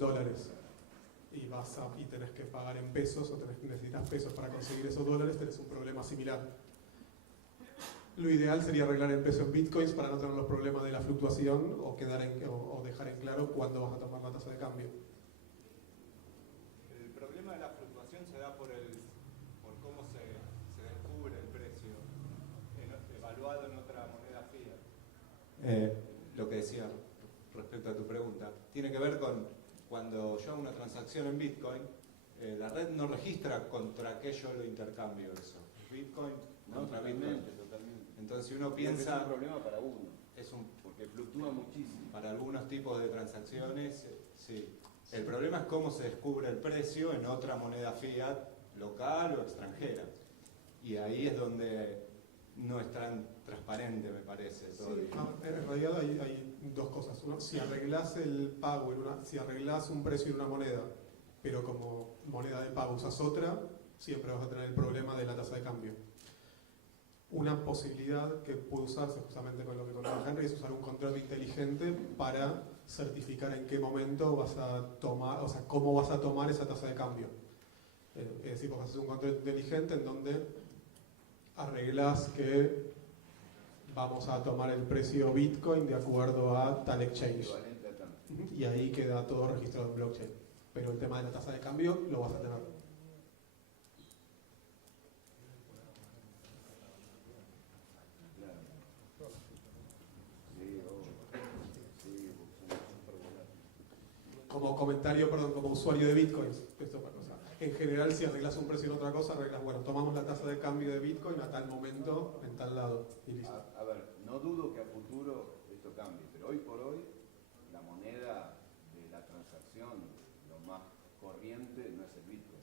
dólares y tenés que pagar en pesos o necesitas pesos para conseguir esos dólares, tenés un problema similar. Lo ideal sería arreglar el peso en bitcoins para no tener los problemas de la fluctuación o dejar en claro cuándo vas a tomar la tasa de cambio. El problema de la fluctuación se da por cómo se descubre el precio evaluado en otra moneda fiat. Lo que decía respecto a tu pregunta tiene que ver con cuando yo hago una transacción en Bitcoin, la red no registra contra qué yo lo intercambio eso. Bitcoin contra Bitcoin. Totalmente. Entonces si uno piensa... Es un problema para uno, porque fluctúa muchísimo. Para algunos tipos de transacciones, sí. El problema es cómo se descubre el precio en otra moneda fiat, local o extranjera. Y ahí es donde no es tan transparente, me parece. Todo Sí, en realidad hay dos cosas. Uno, si arreglás el pago, si arreglás un precio en una moneda, pero como moneda de pago usas otra, siempre vas a tener el problema de la tasa de cambio. Una posibilidad que puede usarse justamente con lo que contaba Henry es usar un contrato inteligente para certificar en qué momento vas a tomar, o sea, cómo vas a tomar esa tasa de cambio. Es decir, vos haces un contrato inteligente en donde arreglás que vamos a tomar el precio Bitcoin de acuerdo a tal exchange. Y ahí queda todo registrado en blockchain. Pero el tema de la tasa de cambio lo vas a tener. Como comentario, perdón, como usuario de Bitcoins, en general si arreglas un precio en otra cosa, arreglas, bueno, tomamos la tasa de cambio de Bitcoin a tal momento, en tal lado, y listo. A ver, no dudo que a futuro esto cambie, pero hoy por hoy la moneda de la transacción, lo más corriente, no es el Bitcoin.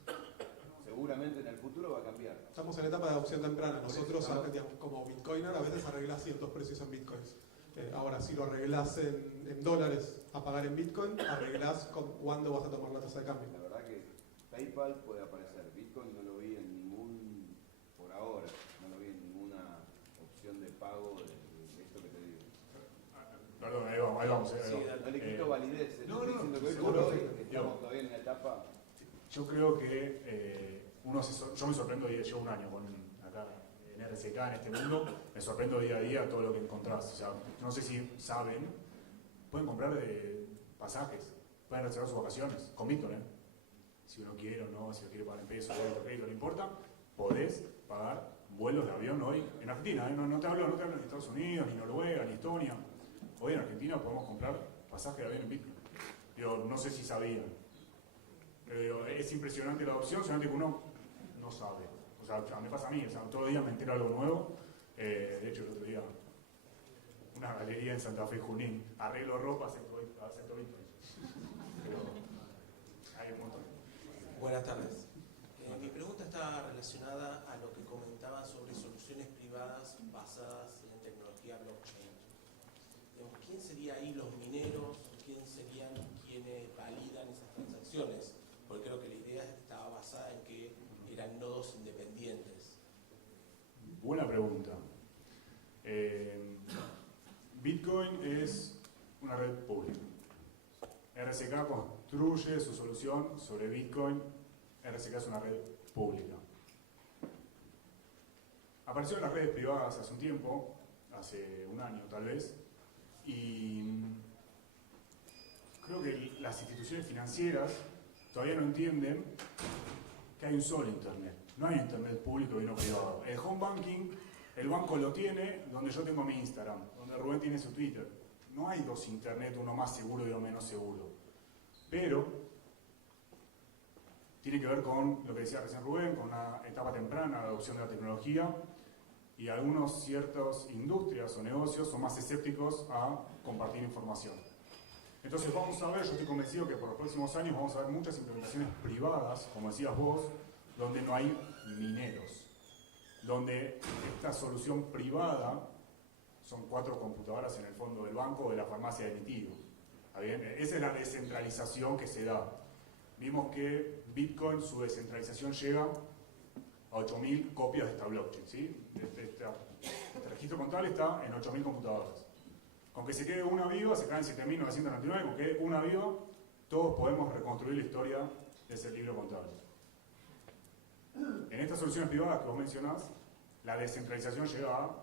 Seguramente en el futuro va a cambiar. Estamos en la etapa de adopción temprana. Nosotros, digamos, como Bitcoiner, a veces arreglas ciertos precios en Bitcoins. Ahora, si lo arreglas en dólares a pagar en Bitcoin, arreglas con cuándo vas a tomar la tasa de cambio. La verdad que PayPal puede aparecer. Bitcoin no lo vi en por ahora, no lo vi en ninguna opción de pago de esto que te digo. Perdón, ahí vamos. Sí, no le quito validez. No, diciendo que hoy por seguro, hoy estamos todavía en la etapa. Yo creo que yo me sorprendo, llevo un año acá en RSK, en este mundo, me sorprendo día a día todo lo que encontrás. O sea, no sé si saben, pueden comprar pasajes, pueden reservar sus vacaciones con Bitcoin, si uno quiere o no, si lo quiere pagar en pesos, no importa, podés pagar vuelos de avión hoy en Argentina, no te hablo ni Estados Unidos, ni Noruega, ni Estonia. Hoy en Argentina podemos comprar pasajes de avión en Bitcoin. Digo, no sé si sabían. Es impresionante la adopción, solamente que uno no sabe. O sea, me pasa a mí, o sea, todo el día me entero algo nuevo. De hecho, el otro día, una galería en Santa Fe, Junín, arreglo ropa, acepto Bitcoin. Pero hay un montón. Buenas tardes. Mi pregunta está relacionada a lo que comentaba sobre soluciones privadas basadas en tecnología blockchain. ¿Quién sería ahí los mineros? ¿Quién serían quienes validan esas transacciones? Porque creo que la idea estaba basada en que eran nodos independientes. Buena pregunta. Bitcoin es una red pública. RSK construye su solución sobre Bitcoin. RSK es una red pública. Apareció en las redes privadas hace un tiempo, hace un año tal vez, y creo que las instituciones financieras todavía no entienden que hay un solo Internet. No hay Internet público y uno privado. El home banking, el banco lo tiene donde yo tengo mi Instagram, donde Rubén tiene su Twitter. No hay dos Internet, uno más seguro y uno menos seguro. Pero tiene que ver con lo que decía recién Rubén, con una etapa temprana de adopción de la tecnología, y algunas ciertas industrias o negocios son más escépticos a compartir información. Entonces vamos a ver, yo estoy convencido que por los próximos años vamos a ver muchas implementaciones privadas, como decías vos, donde no hay mineros, donde esta solución privada son 4 computadoras en el fondo del banco o de la farmacia de mi tío. ¿Está bien? Esa es la descentralización que se da. Vimos que Bitcoin, su descentralización llega a 8.000 copias de esta blockchain, ¿sí? Este registro contable está en 8.000 computadoras. Con que se quede una viva, se caen 7.999, con que quede una viva, todos podemos reconstruir la historia de ese libro contable. En estas soluciones privadas que vos mencionás, la descentralización llega a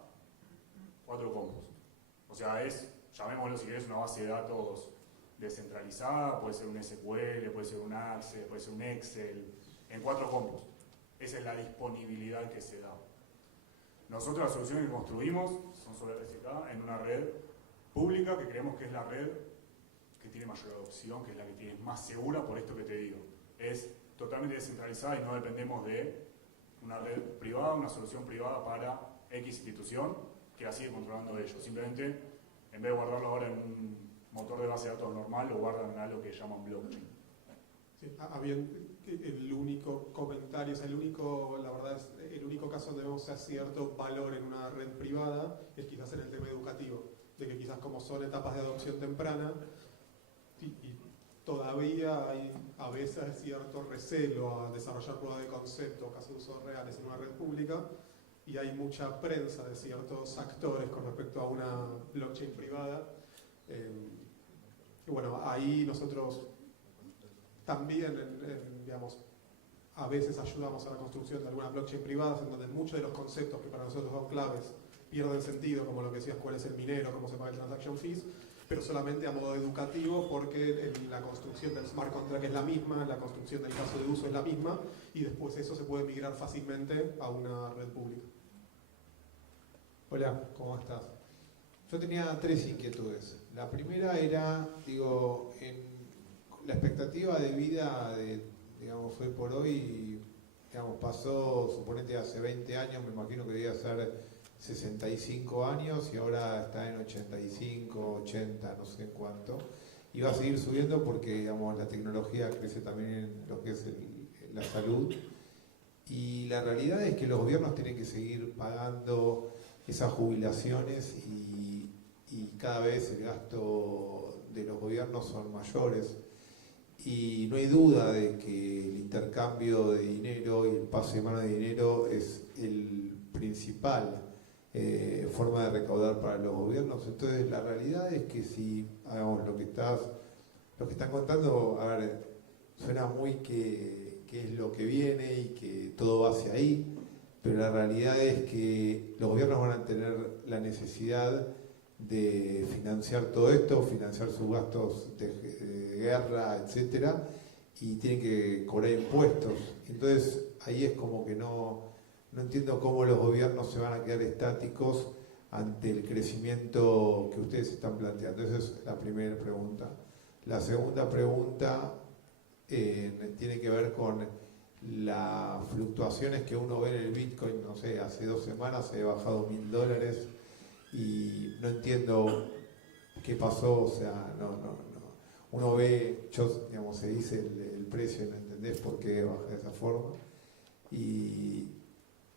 4 combos. O sea, es, llamémoslo si querés, una base de datos descentralizada, puede ser un SQL, puede ser un Access, puede ser un Excel, en 4 combos. Esa es la disponibilidad que se da. Nosotros las soluciones que construimos son sobre RSK en una red pública que creemos que es la red que tiene mayor adopción, que es la que tiene más segura, por esto que te digo. Es totalmente descentralizada y no dependemos de una red privada, una solución privada para X institución que la sigue controlando ellos. Simplemente, en vez de guardarlo ahora en un motor de base de datos normal, lo guardan en algo que llaman blockchain. Sí, el único comentario, o sea, la verdad es, el único caso donde vemos cierto valor en una red privada es quizás en el tema educativo, de que quizás como son etapas de adopción temprana, y todavía hay a veces cierto recelo a desarrollar pruebas de concepto, casos de usos reales en una red pública, y hay mucha prensa de ciertos actores con respecto a una blockchain privada. Y bueno, ahí nosotros también, digamos, a veces ayudamos a la construcción de algunas blockchain privadas en donde muchos de los conceptos que para nosotros son claves pierden sentido, como lo que decías, cuál es el minero, cómo se paga el transaction fees, pero solamente a modo educativo, porque la construcción del smart contract es la misma, la construcción del caso de uso es la misma, y después eso se puede migrar fácilmente a una red pública. Hola, ¿cómo estás? Yo tenía 3 inquietudes. La primera era, digo, la expectativa de vida digamos, hoy por hoy, digamos, pasó, suponete, hace 20 años, me imagino que debía ser 65 años y ahora está en 85, 80, no sé en cuánto. Y va a seguir subiendo porque, digamos, la tecnología crece también en lo que es la salud. Y la realidad es que los gobiernos tienen que seguir pagando esas jubilaciones y cada vez el gasto de los gobiernos son mayores. Y no hay duda de que el intercambio de dinero y el paso de mano de dinero es el principal forma de recaudar para los gobiernos. Entonces la realidad es que si hagamos lo que están contando, a ver, suena muy que es lo que viene y que todo va hacia ahí, pero la realidad es que los gobiernos van a tener la necesidad de financiar todo esto, financiar sus gastos de guerra, etcétera, y tienen que cobrar impuestos. Entonces ahí es como que no entiendo cómo los gobiernos se van a quedar estáticos ante el crecimiento que ustedes están planteando. Esa es la primera pregunta. La segunda pregunta tiene que ver con las fluctuaciones que uno ve en el Bitcoin. No sé, hace 2 semanas se ha bajado $1000 y no entiendo qué pasó. O sea, no. Uno ve, digamos, se dice el precio y no entendés por qué baja de esa forma. Y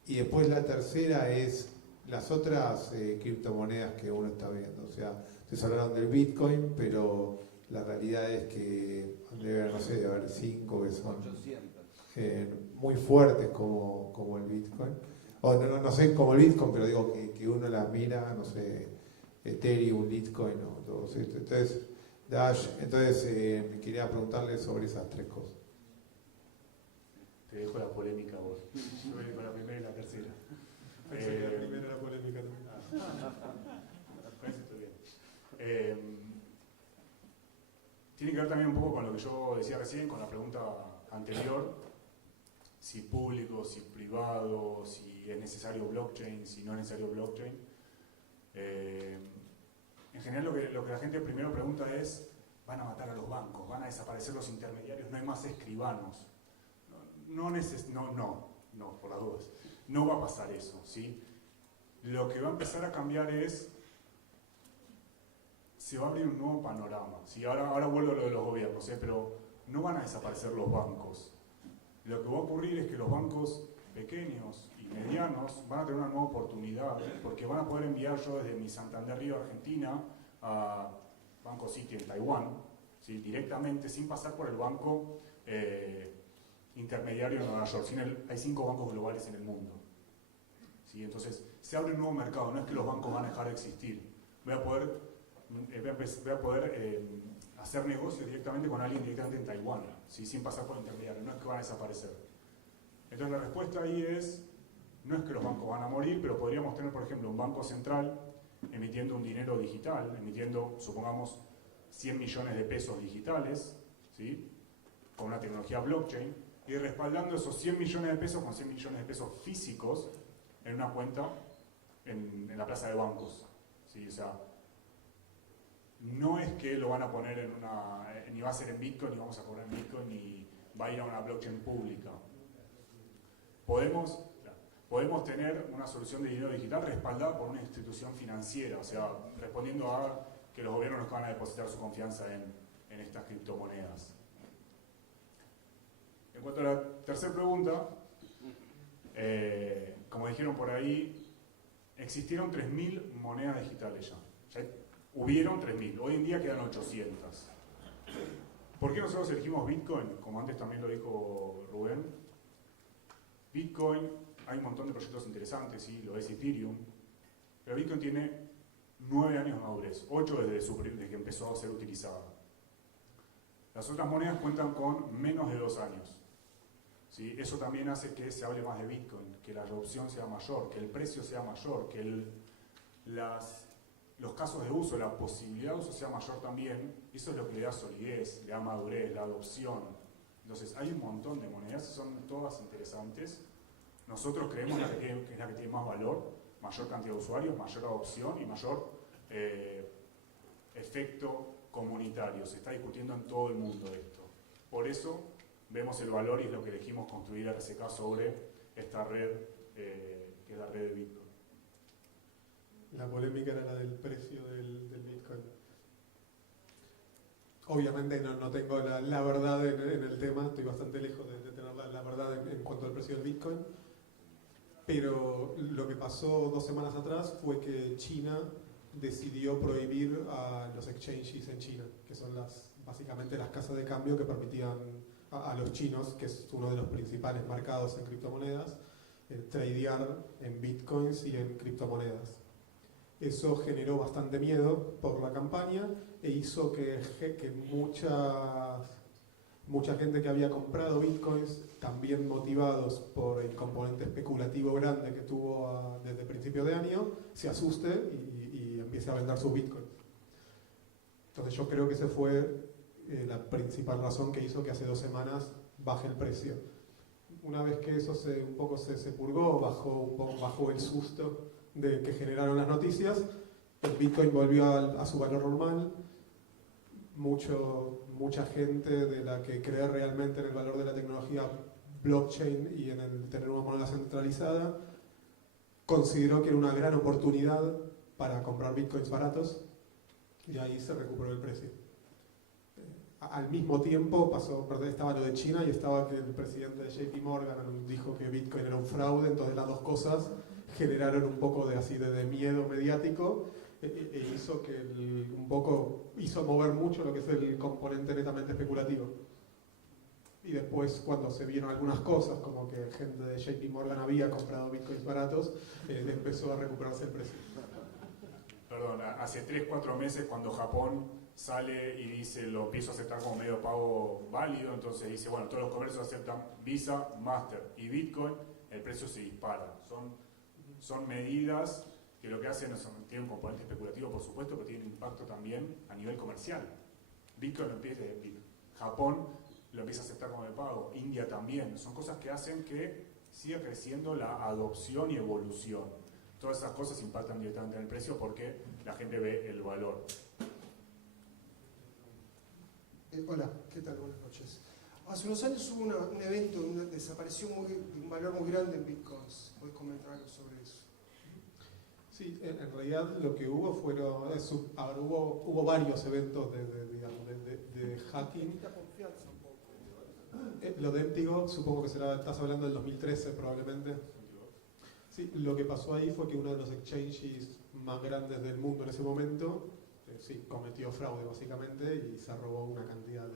después la tercera es las otras criptomonedas que uno está viendo. O sea, ustedes hablaron del Bitcoin, pero la realidad es que no sé, debe haber 5 que son 800. Muy fuertes como el Bitcoin. O no sé como el Bitcoin, pero digo que uno las mira, no sé, Ethereum, Bitcoin o todo esto. Entonces, Dash, me quería preguntarle sobre esas 3 cosas. Te dejo la polémica vos. Yo voy con la primera y la tercera. Pensé que la primera era polémica también. Con eso estoy bien. Tiene que ver también un poco con lo que yo decía recién, con la pregunta anterior, si público, si privado, si es necesario blockchain, si no es necesario blockchain. En general lo que la gente primero pregunta es, ¿van a matar a los bancos? ¿Van a desaparecer los intermediarios? ¿No hay más escribanos? No, por las dudas. No va a pasar eso, ¿sí? Lo que va a empezar a cambiar es, se va a abrir un nuevo panorama, ¿sí? Ahora vuelvo a lo de los gobiernos, pero no van a desaparecer los bancos. Lo que va a ocurrir es que los bancos pequeños y medianos van a tener una nueva oportunidad, porque van a poder enviar yo desde mi Santander Río, Argentina, a Banco City en Taiwán, ¿sí? Directamente, sin pasar por el banco intermediario en Nueva York. Hay 5 bancos globales en el mundo, ¿sí? Entonces se abre un nuevo mercado, no es que los bancos van a dejar de existir. Voy a poder hacer negocios directamente con alguien directamente en Taiwán, ¿sí? Sin pasar por intermediarios, no es que van a desaparecer. Entonces la respuesta ahí es, no es que los bancos van a morir, pero podríamos tener, por ejemplo, un banco central emitiendo un dinero digital, emitiendo, supongamos, 100 millones de pesos digitales, ¿sí? Con una tecnología blockchain, y respaldando esos 100 millones de pesos con 100 millones de pesos físicos en una cuenta en la plaza de bancos, ¿sí? O sea, no es que lo van a poner en una, ni va a ser en Bitcoin, ni vamos a cobrar en Bitcoin, ni va a ir a una blockchain pública. Podemos tener una solución de dinero digital respaldada por una institución financiera, o sea, respondiendo a que los gobiernos nos van a depositar su confianza en estas criptomonedas. En cuanto a la tercera pregunta, como dijeron por ahí, existieron 3.000 monedas digitales ya. Hubieron 3.000, hoy en día quedan 800. ¿Por qué nosotros elegimos Bitcoin? Como antes también lo dijo Rubén. Bitcoin, hay un montón de proyectos interesantes, ¿sí? Lo es Ethereum, pero Bitcoin tiene 9 años de madurez, 8 desde que empezó a ser utilizada. Las otras monedas cuentan con menos de 2 años. ¿Sí? Eso también hace que se hable más de Bitcoin, que la adopción sea mayor, que el precio sea mayor, que los casos de uso, la posibilidad de uso sea mayor también. Eso es lo que le da solidez, le da madurez, la adopción. Entonces hay un montón de monedas, son todas interesantes. Nosotros creemos que es la que tiene más valor, mayor cantidad de usuarios, mayor adopción y mayor efecto comunitario. Se está discutiendo en todo el mundo esto. Por eso vemos el valor y es lo que elegimos construir RSK sobre esta red, que es la red de Bitcoin. La polémica era la del precio del Bitcoin. Obviamente no tengo la verdad en el tema, estoy bastante lejos de tener la verdad en cuanto al precio del Bitcoin, pero lo que pasó 2 semanas atrás fue que China decidió prohibir a los exchanges en China, que son básicamente las casas de cambio que permitían a los chinos, que es uno de los principales mercados en criptomonedas, tradear en bitcoins y en criptomonedas. Eso generó bastante miedo por la campaña e hizo que mucha gente que había comprado bitcoins, también motivados por el componente especulativo grande que tuvo desde principio de año, se asuste y empiece a vender sus bitcoins. Entonces yo creo que esa fue la principal razón que hizo que hace 2 semanas baje el precio. Una vez que eso un poco se purgó, bajó el susto de que generaron las noticias, el Bitcoin volvió a su valor normal. Mucha gente de la que cree realmente en el valor de la tecnología blockchain y en el tener una moneda centralizada consideró que era una gran oportunidad para comprar bitcoins baratos y ahí se recuperó el precio. Al mismo tiempo estaba lo de China y estaba que el presidente de JP Morgan dijo que Bitcoin era un fraude, entonces las dos cosas generaron un poco de miedo mediático e hizo mover mucho lo que es el componente netamente especulativo. Y después, cuando se vieron algunas cosas, como que gente de JP Morgan había comprado bitcoins baratos, empezó a recuperarse el precio. Perdón, hace 3-4 meses cuando Japón sale y dice lo empiezo a aceptar como medio de pago válido, entonces dice, bueno, todos los comercios aceptan Visa, Master y Bitcoin, el precio se dispara. Son medidas que lo que hacen tienen un componente especulativo, por supuesto, pero tienen impacto también a nivel comercial. Japón lo empieza a aceptar como de pago, India también. Son cosas que hacen que siga creciendo la adopción y evolución. Todas esas cosas impactan directamente en el precio porque la gente ve el valor. Hola, ¿qué tal? Buenas noches. Hace unos años hubo un evento, una desaparición de un valor muy grande en bitcoins. ¿Puedes comentar algo sobre eso? Sí, en realidad lo que hubo hubo varios eventos de hacking. Confianza un poco. Lo de Empty.Go, supongo que estás hablando del 2013 probablemente. Sí, lo que pasó ahí fue que uno de los exchanges más grandes del mundo en ese momento cometió fraude básicamente y se robó una cantidad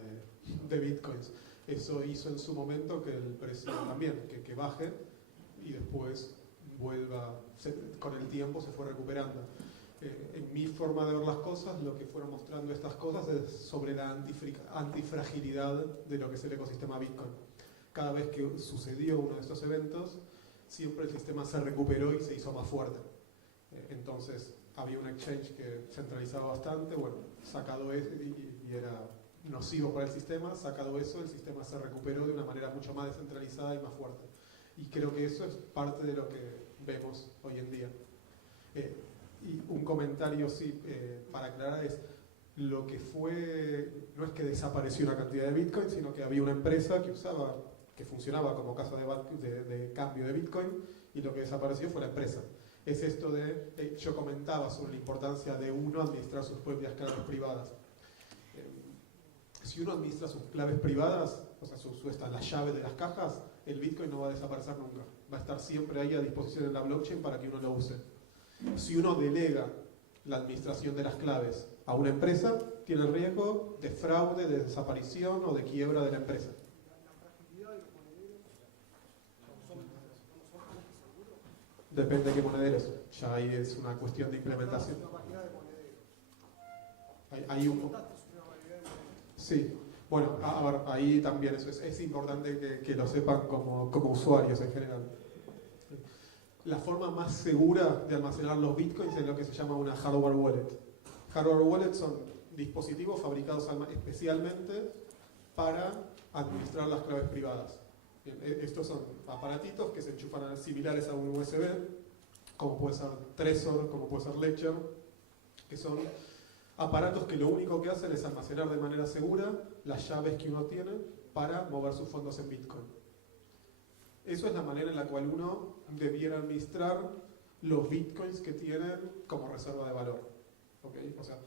de bitcoins. Eso hizo en su momento que el precio también, que baje y después con el tiempo se fue recuperando. En mi forma de ver las cosas, lo que fueron mostrando estas cosas es sobre la antifragilidad de lo que es el ecosistema Bitcoin. Cada vez que sucedió uno de estos eventos, siempre el sistema se recuperó y se hizo más fuerte. Entonces, había un exchange que centralizaba bastante, bueno, sacado eso y era nocivo para el sistema, sacado eso, el sistema se recuperó de una manera mucho más descentralizada y más fuerte. Y creo que eso es parte de lo que vemos hoy en día. Y un comentario, sí, para aclarar es, lo que fue, no es que desapareció una cantidad de Bitcoin, sino que había una empresa que funcionaba como casa de cambio de Bitcoin, y lo que desapareció fue la empresa. Es esto de, yo comentaba sobre la importancia de uno administrar sus propias claves privadas. Si uno administra sus claves privadas, o sea, la llave de las cajas, el Bitcoin no va a desaparecer nunca. Va a estar siempre ahí a disposición en la blockchain para que uno lo use. Si uno delega la administración de las claves a una empresa, tiene el riesgo de fraude, de desaparición o de quiebra de la empresa. Depende de qué monederos. Ya ahí es una cuestión de implementación. Hay un... Sí. Bueno, a ver, ahí también eso es importante que lo sepan como usuarios en general. La forma más segura de almacenar los bitcoins es lo que se llama una hardware wallet. Hardware wallets son dispositivos fabricados especialmente para administrar las claves privadas. Bien, estos son aparatitos que se enchufan similares a un USB, como puede ser Trezor, como puede ser Ledger, que son aparatos que lo único que hacen es almacenar de manera segura las llaves que uno tiene para mover sus fondos en Bitcoin. Eso es la manera en la cual uno debiera administrar los Bitcoins que tienen como reserva de valor. ¿Okay? O sea,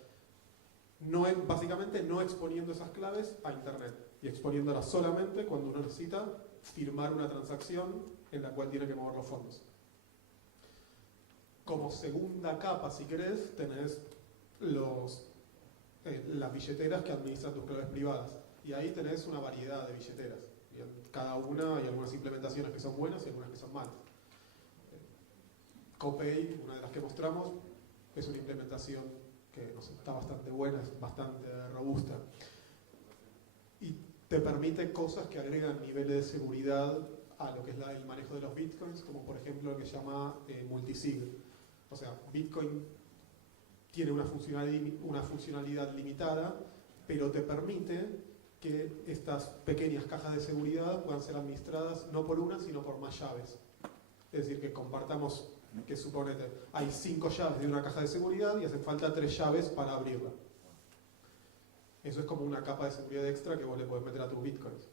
básicamente no exponiendo esas claves a Internet y exponiéndolas solamente cuando uno necesita firmar una transacción en la cual tiene que mover los fondos. Como segunda capa, si querés, tenés las billeteras que administran tus claves privadas. Y ahí tenés una variedad de billeteras. Y en cada una hay algunas implementaciones que son buenas y algunas que son malas. Copay, una de las que mostramos, es una implementación que está bastante buena, es bastante robusta. Y te permite cosas que agregan niveles de seguridad a lo que es el manejo de los bitcoins, como por ejemplo lo que se llama multisig. O sea, Bitcoin tiene una funcionalidad limitada, pero te permite que estas pequeñas cajas de seguridad puedan ser administradas no por una, sino por más llaves. Es decir, que compartamos, que suponete, hay 5 llaves de una caja de seguridad y hacen falta 3 llaves para abrirla. Eso es como una capa de seguridad extra que vos le podés meter a tus bitcoins.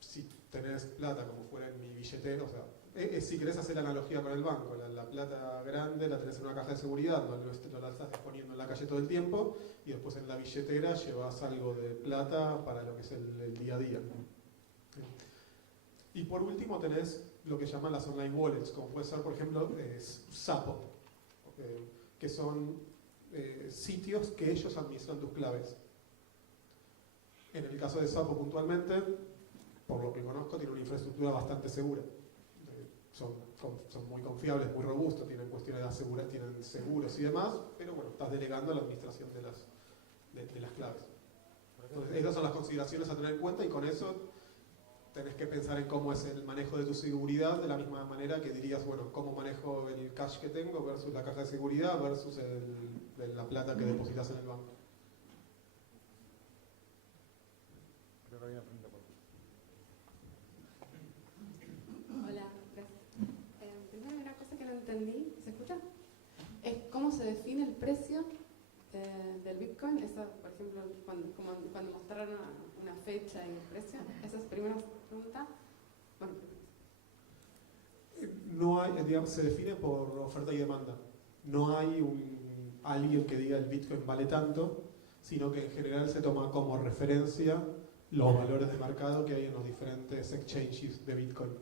Si tenés plata, como fuera en mi billetera, o sea, si querés hacer la analogía con el banco, la plata grande la tenés en una caja de seguridad, no la estás exponiendo en la calle todo el tiempo, y después en la billetera llevas algo de plata para lo que es el día a día. Y por último tenés lo que llaman las online wallets, como puede ser por ejemplo Xapo, que son sitios que ellos administran tus claves. En el caso de Xapo puntualmente, por lo que conozco, tiene una infraestructura bastante segura. Son muy confiables, muy robustos, tienen cuestiones de seguridad, tienen seguros y demás, pero bueno, estás delegando la administración de las claves. Entonces, esas son las consideraciones a tener en cuenta, y con eso tenés que pensar en cómo es el manejo de tu seguridad, de la misma manera que dirías, bueno, cómo manejo el cash que tengo versus la caja de seguridad versus la plata que depositas en el banco. Creo que hay una pregunta por aquí. Hola, gracias. Primero, una cosa que no entendí, ¿se escucha? Es cómo se define el precio del Bitcoin. Esa, por ejemplo, cuando mostraron una fecha y el precio. Esa es la primera pregunta. Bueno. No hay, digamos, se define por oferta y demanda. No hay alguien que diga el Bitcoin vale tanto, sino que en general se toma como referencia los valores de mercado que hay en los diferentes exchanges de Bitcoin.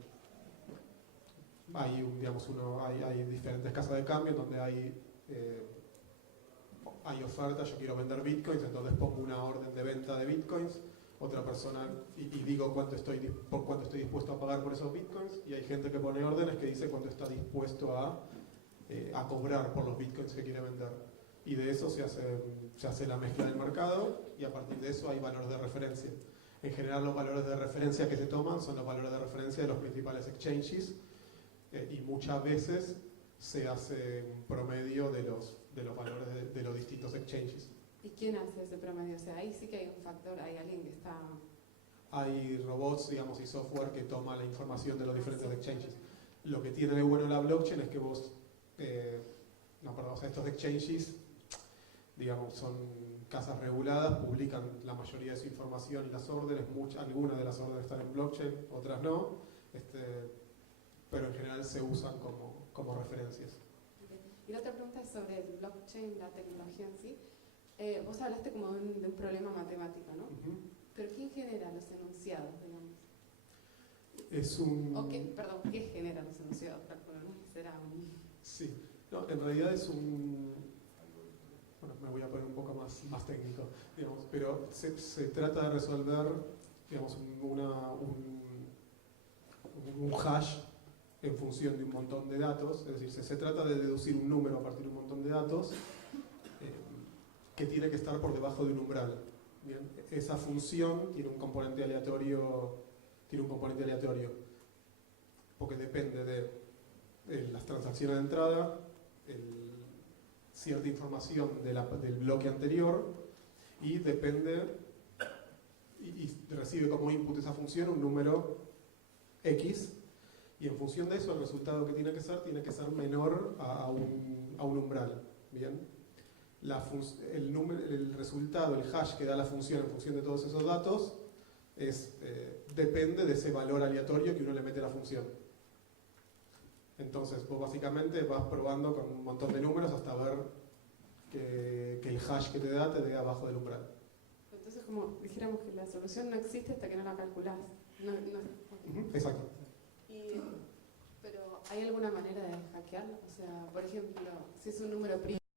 Hay, hay diferentes casas de cambio donde hay ofertas, yo quiero vender Bitcoins, entonces pongo una orden de venta de Bitcoins, otra persona, y digo por cuánto estoy dispuesto a pagar por esos Bitcoins, y hay gente que pone órdenes que dice cuánto está dispuesto a a cobrar por los bitcoins que quiere vender. Y de eso se hace la mezcla del mercado y a partir de eso hay valores de referencia. En general los valores de referencia que se toman son los valores de referencia de los principales exchanges y muchas veces se hace un promedio de los valores de los distintos exchanges. ¿Y quién hace ese promedio? O sea, ahí sí que hay un factor, hay alguien que está... Hay robots, digamos, y software que toma la información de los diferentes exchanges. Lo que tiene de bueno la blockchain es que vos, estos exchanges, digamos, son casas reguladas, publican la mayoría de su información y las órdenes, algunas de las órdenes están en blockchain, otras no, pero en general se usan como referencias. Y la otra pregunta es sobre el blockchain, la tecnología en sí. Vos hablaste como de un problema matemático, ¿no? Pero ¿quién genera los enunciados, digamos? ¿Qué genera los enunciados? Calculo, ¿no? ¿Será un...? Sí, no, en realidad es un... Bueno, me voy a poner un poco más técnico, digamos, pero se trata de resolver, digamos, un hash en función de un montón de datos, es decir, se trata de deducir un número a partir de un montón de datos que tiene que estar por debajo de un umbral. Bien, esa función tiene un componente aleatorio, porque depende de las transacciones de entrada, cierta información del bloque anterior y depende y recibe como input esa función un número X y en función de eso el resultado que tiene que ser menor a un umbral. Bien, el resultado, el hash que da la función en función de todos esos datos depende de ese valor aleatorio que uno le mete a la función. Entonces vos básicamente vas probando con un montón de números hasta ver que el hash que te dé abajo del umbral. Entonces como dijéramos que la solución no existe hasta que no la calculás. Exacto. Pero ¿hay alguna manera de hackearlo? O sea, por ejemplo, si es un número primo